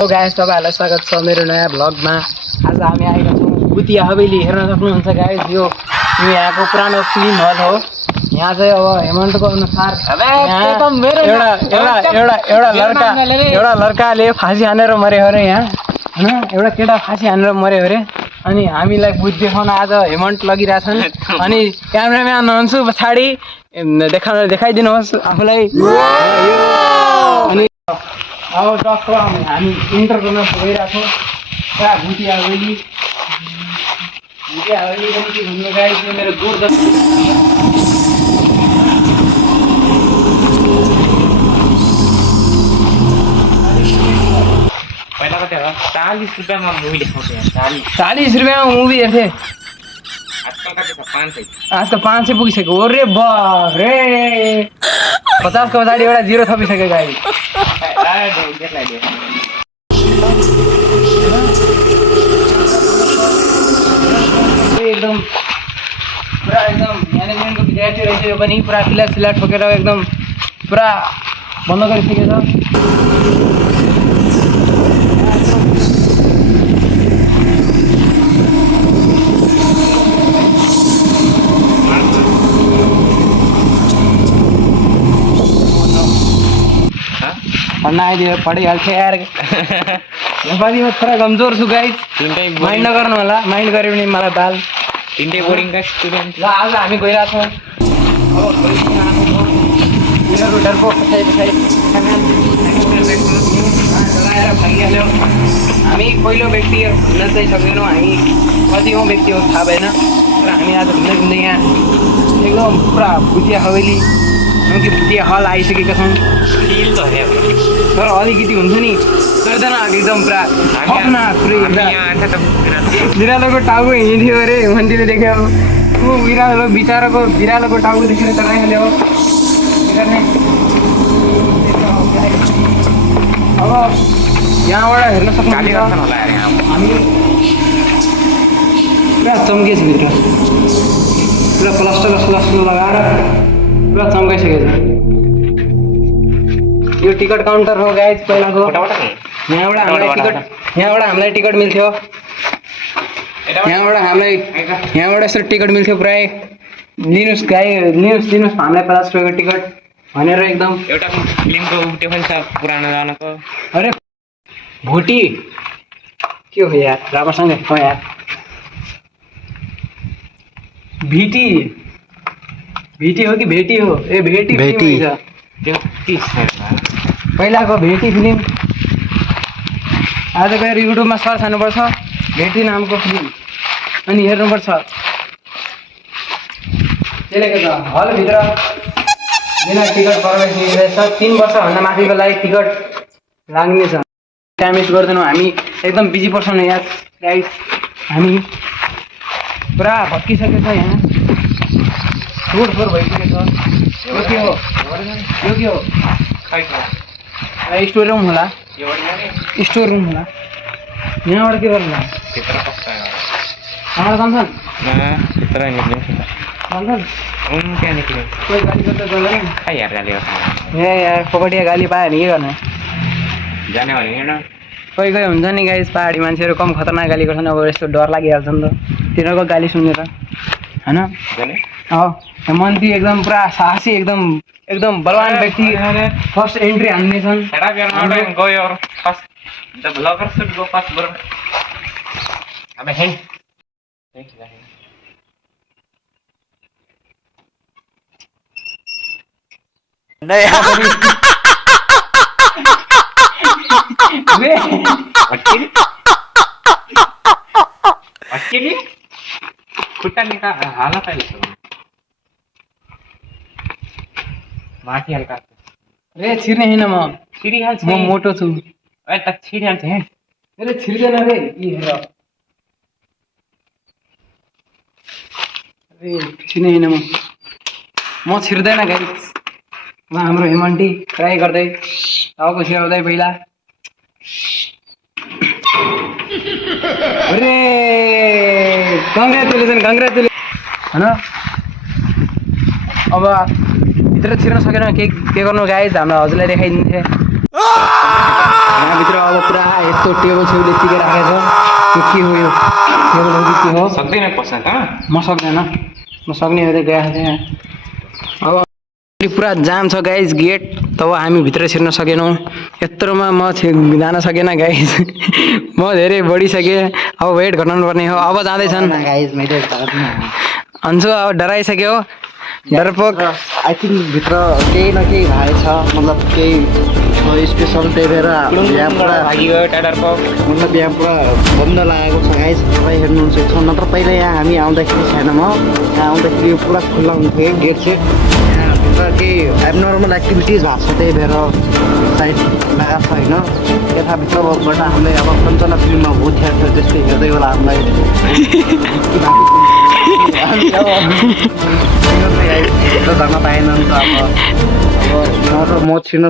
Hello guys, तपाईँहरूलाई स्वागत छ मेरो नयाँ भ्लगमा। आज हामी आएका छौँ भुतिया हवेली। हेर्न सक्नुहुन्छ गाइस, यो यहाँको पुरानो फिल्म हल हो। यहाँ चाहिँ अब हेमन्तको अनुसार एउटा लड्काले फाँसी हानेर मऱ्यो अरे यहाँ, होइन? एउटा केटा फाँसी हानेर मऱ्यो अरे। अनि हामीलाई भूत देखाउन आज हेमन्त लगिरहेछन्। अनि क्यामेराम्यान हुनुहुन्छ पछाडि, देखाइदिनुहोस् आफूलाई। अनि अब जस्तो हामी इन्टर गर्न गइरहेको छौँ भुतिया हवेली। पनि के भन्नु गाइस, यो मेरो दूरदर्शन पहिला कति हो? 40 रुपियाँमा मुभी देखाउँथ्यो। 40 रुपियाँमा मुभी हेर्थे। आजकल कति छ? 500। आज त 500 पुगिसक्यो। अरे बाफ रे, 50 को पछाडि एउटा 0 थपिसक्यो गाइस। एकदम पुरा एकदम म्यानेजमेन्टको विद्यार्थी रहेछ यो पनि। पुरा सिला ठोकेर एकदम पुरा बन्द गरिसकेको छ। पढ्न आइदियो, पढिहाल्छ यार। नेपालीमा थोडा कमजोर छु गाइस, माइन्ड नगर्नु होला। माइन्ड गऱ्यो भने मलाई बाल। तिनटै बोर्डिङका स्टुडेन्ट। ल आज हामी गइरहेको छौँ। उनीहरू डरपोक पछाडि भागिहाल्यो। हामी पहिलो व्यक्ति घुम्न चाहिँ सक्दैनौँ। हामी कतिौँ व्यक्ति हो थाहा भएन, तर हामी आज घुम्दै यहाँ एकदम पुरा भुतिया हवेली कि भुतिया हल आइसकेका छौँ। तर अलिकति हुन्छ नि, गर्दैन एकदम पुरा बिरालोको टाउको हिँड्थ्यो अरे। हेमन्तले देख्यो ऊ बिरालोको टाउको देखेर कराइहाल्यो। अब यहाँबाट हेर्न सक्नुहुन्छ हामी पुरा चम्केछ भित्र, पुरा प्लास्टर लगाएर पुरा चम्काइसकेको छ। यो टिकट काउन्टर हो गाइस पहिलाको। यहाँबाट हामीलाई टिकट मिल्थ्यो। यहाँबाट यसरी टिकट मिल्थ्यो प्राय। लिनुहोस् हामीलाई 50 रुपियाँको टिकट भनेर एकदम। एउटा फिल्मको उल्टे पनि छ पुरानो जमानाको। अरे भोटी के हो यार, राम्रोसँग हो यार। भिटी हो कि भेटी हो? ए भेटी छ त्यो 30 पहिलाको भेटी फिल्म। आज गएर युट्युबमा सर्च हान्नुपर्छ भेटी नामको फिल्म, अनि हेर्नुपर्छ। त्यसले गर्दा हलभित्र बिना टिकट प्रवेश दिँदैछ। 3 वर्षभन्दा माथिको लागि टिकट लाग्नेछ। टाइम वेस्ट गर्दैनौँ हामी, एकदम बिजी पर्सन यहाँ गाइस। हामी पुरा भत्किसकेको छ यहाँ, फोहोर भइसकेको छ। यो के हो? स्टोर रुम होला। यहाँबाट के गर्नु? हाम्रो जान्छन् कोही गाली गर्दा जाँदैन। ए यार पकडिया गाली पायो भने के गर्ने? जाने भने कोही हुन्छ नि गाइस, पहाडी मान्छेहरू कम खतरनाक गाली गर्छन्। अब यस्तो डर लागिहाल्छ नि त तिनीहरूको गाली सुनेर, होइन? मन्त्री एकदम पुरा साहसी, एकदम बलवान व्यक्ति फर्स्ट एन्ट्री हान्नेछन्। खुट्टा हाल पाइन्छ माथि हल्का रे छिर्ने होइन, म छिरिहाल्छ। म मोटो छु। छिरिहाल्छ हे। अरे छिर्दैन रे। छिर्ने होइन, म छिर्दैन गाइस। ल हाम्रो हेमन्ती ट्राई गर्दै टाउको छिराउँदै पहिला। अरे कङ्ग्रेचुलेसन होइन। अब भित्र छिर्न सकेन के गर्नु गाइस, हाम्रो हजुरलाई देखाइदिन्थे। यहाँभित्र अब पुरा यस्तो टेबल सेबलले चिकेर राखेको छ यो के हो यो टेबल हो कि के हो सक्दैन पस्न त म सक्दैन म सक्ने हो गएको थिएँ अब पुरा जाम छ गाइज गेट तब हामी भित्र छिर्न सकेनौँ यत्रोमा म जान सकेन गाइज म धेरै बढिसकेँ अब वेट घटाउनु पर्ने हो अब जाँदैछन् अन्सु अब डराइसक्यो डरपोक आई थिङ्क भित्र केही न केही भएको छ मतलब केही स्पेसल त्यही भएर बिहान पुरा भागियो टाढाको मतलब बिहान पुरा बन्द लागेको छ गाइस तपाईँ हेर्नु सक्छ नत्र पहिला यहाँ हामी आउँदाखेरि छैन म यहाँ आउँदाखेरि यो पुरा खुल्ला हुन्थ्यो गेट चाहिँ यहाँ भित्र केही एबनर्मल एक्टिभिटिज भएको छ त्यही भएर साइड लगाएको छ होइन यताभित्रबाट हामीलाई अब कञ्चना फिल्ममा भूत थियो त्यस्तै हेर्दै होला हामीलाई जान पाएन नि त अब म छिर्न